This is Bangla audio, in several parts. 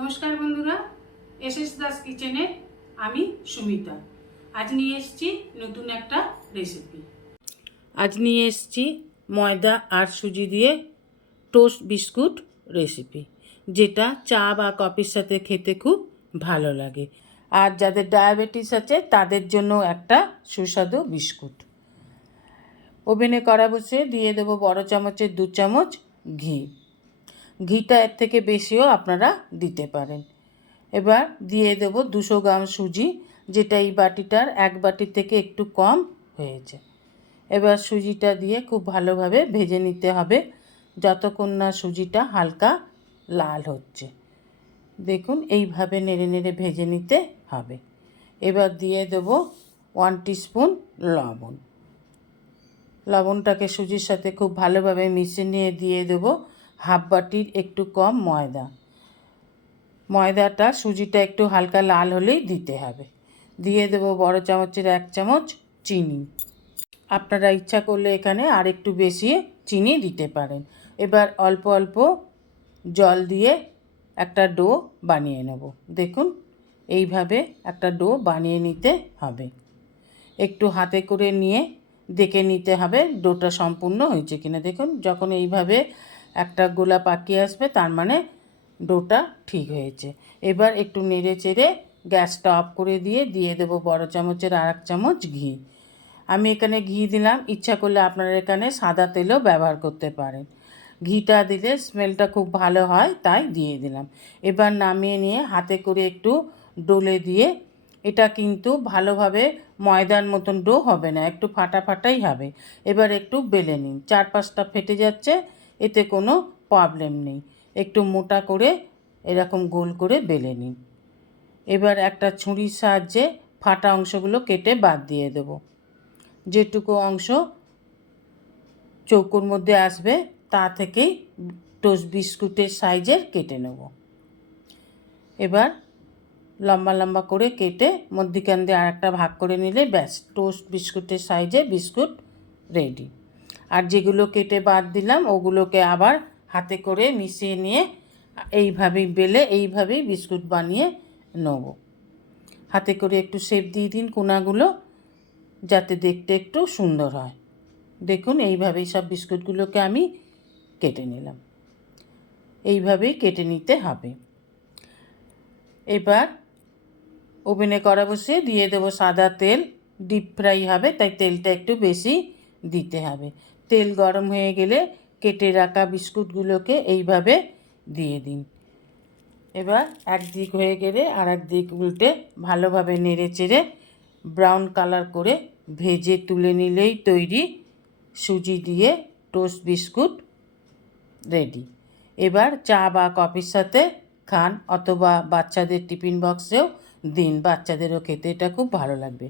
নমস্কার বন্ধুরা এস এস দাস কিচেনে আমি সুমিতা। আজ নিয়ে এসেছি নতুন একটা রেসিপি আজ নিয়ে এসেছি ময়দা আর সুজি দিয়ে টোস্ট বিস্কুট রেসিপি যেটা চা বা কফির সাথে খেতে খুব ভালো লাগে। আর যাদের ডায়াবেটিস আছে, তাদের জন্য একটা সুস্বাদু বিস্কুট ওভেনে কড়া বসে দিয়ে দেবো বড় চামচের দু চামচ ঘি। ঘিটা এর থেকে বেশিও আপনারা দিতে পারেন। এবার দিয়ে দেবো দুশো গ্রাম সুজি, যেটা এই বাটিটার এক বাটির থেকে একটু কম হয়েছে। এবার সুজিটা দিয়ে খুব ভালোভাবে ভেজে নিতে হবে, যতক্ষণ না সুজিটা হালকা লাল হচ্ছে। দেখুন, এইভাবে নেড়ে নেড়ে ভেজে নিতে হবে। এবার দিয়ে দেবো ওয়ান টিস্পুন লবণ। লবণটাকে সুজির সাথে খুব ভালোভাবে মিশিয়ে নিয়ে দিয়ে দেবো। হাফ বাটির একটু কম ময়দা। ময়দাটা সুজিটা একটু হালকা লাল হলেই দিতে হবে। দিয়ে দেবো বড় চামচের এক চামচ চিনি। আপনারা ইচ্ছা করলে এখানে আর একটু বেশি চিনি দিতে পারেন। এবার অল্প অল্প জল দিয়ে একটা ডো বানিয়ে নেব। দেখুন, এইভাবে একটা ডো বানিয়ে নিতে হবে। একটু হাতে করে নিয়ে দেখে নিতে হবে ডোটা সম্পূর্ণ হয়েছে কিনা। দেখুন, যখন এইভাবে একটা গোলা পাকিয়ে আসবে, তার মানে ডোটা ঠিক হয়েছে। এবার একটু নেড়ে চেড়ে গ্যাসটা অফ করে দিয়ে দিয়ে দেবো বড় চামচের আর এক চামচ ঘি। আমি এখানে ঘি দিলাম, ইচ্ছা করলে আপনারা এখানে সাদা তেলও ব্যবহার করতে পারেন। ঘিটা দিলে স্মেলটা খুব ভালো হয়, তাই দিয়ে দিলাম। এবার নামিয়ে নিয়ে হাতে করে একটু ডোলে দিয়ে, এটা কিন্তু ভালোভাবে ময়দার মতন ডো হবে না, একটু ফাটা ফাটাই হবে। এবার একটু বেলে নিন চার পাঁচটা ফেটে যাচ্ছে এতে কোনো প্রবলেম নেই। একটু মোটা করে এরকম গোল করে বেলে নিন। এবার একটা ছুরির সাহায্যে ফাটা অংশগুলো কেটে বাদ দিয়ে দেব। যেটুকু অংশ চৌকোর মধ্যে আসবে, তা থেকেই টোস্ট বিস্কুটের সাইজের কেটে নেব। এবার লম্বা লম্বা করে কেটে মধ্যিখান দিয়ে আর একটা ভাগ করে নিলে ব্যাস, টোস্ট বিস্কুটের সাইজে বিস্কুট রেডি। আর যেগুলো কেটে বাদ দিলাম, ওগুলোকে আবার হাতে করে মিশিয়ে নিয়ে এইভাবেই বেলে এইভাবেই বিস্কুট বানিয়ে নেব। হাতে করে একটু শেপ দিয়ে দিন কোনাগুলো, যাতে দেখতে একটু সুন্দর হয়। দেখুন, এইভাবেই সব বিস্কুটগুলোকে আমি কেটে নিলাম। এইভাবেই কেটে নিতে হবে। এবার ওভেনে কড়া বসিয়ে দিয়ে দেবো সাদা তেল। ডিপ ফ্রাই হবে, তাই তেলটা একটু বেশি দিতে হবে। তেল গরম হয়ে গেলে কেটে রাখা বিস্কুটগুলোকে এইভাবে দিয়ে দিন। এবার এক দিক হয়ে গেলে আর দিক উল্টে ভালোভাবে নেড়ে চেড়ে ব্রাউন কালার করে ভেজে তুলে নিলেই তৈরি সুজি দিয়ে টোস্ট বিস্কুট রেডি। এবার চা বা কফির সাথে খান অথবা বাচ্চাদের টিফিন বক্সেও দিন। বাচ্চাদেরও খেতে এটা খুব ভালো লাগবে।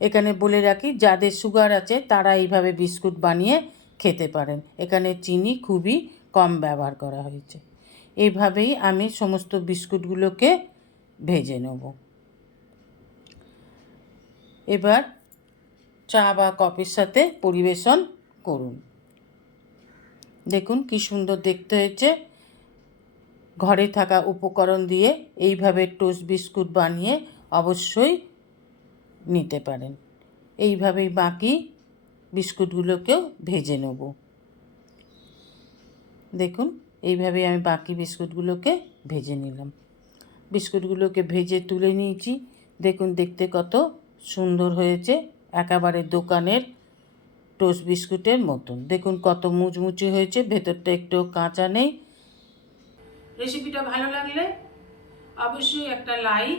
এখানে বলে রাখি, যাদের সুগার আছে তারা এইভাবে বিস্কুট বানিয়ে খেতে পারেন। এখানে চিনি খুবই কম ব্যবহার করা হয়েছে। এইভাবেই আমি সমস্ত বিস্কুটগুলোকে ভেজে নেব। এবার চা বা কফির সাথে পরিবেশন করুন। দেখুন কি সুন্দর দেখতে হয়েছে। ঘরে থাকা উপকরণ দিয়ে এইভাবে টোস্ট বিস্কুট বানিয়ে অবশ্যই নিতে পারেন। এইভাবেই বাকি বিস্কুটগুলোকেও ভেজে নেব। দেখুন এইভাবে আমি বাকি বিস্কুটগুলোকে ভেজে নিলাম। বিস্কুটগুলোকে ভেজে তুলে নিয়েছি। দেখুন, দেখতে কত সুন্দর হয়েছে একেবারে দোকানের টোস্ট বিস্কুটের মতন। দেখুন, কত মুচমুচে হয়েছে, ভেতরটা একটু কাঁচা নেই। রেসিপিটা ভালো লাগলে অবশ্যই একটা লাইক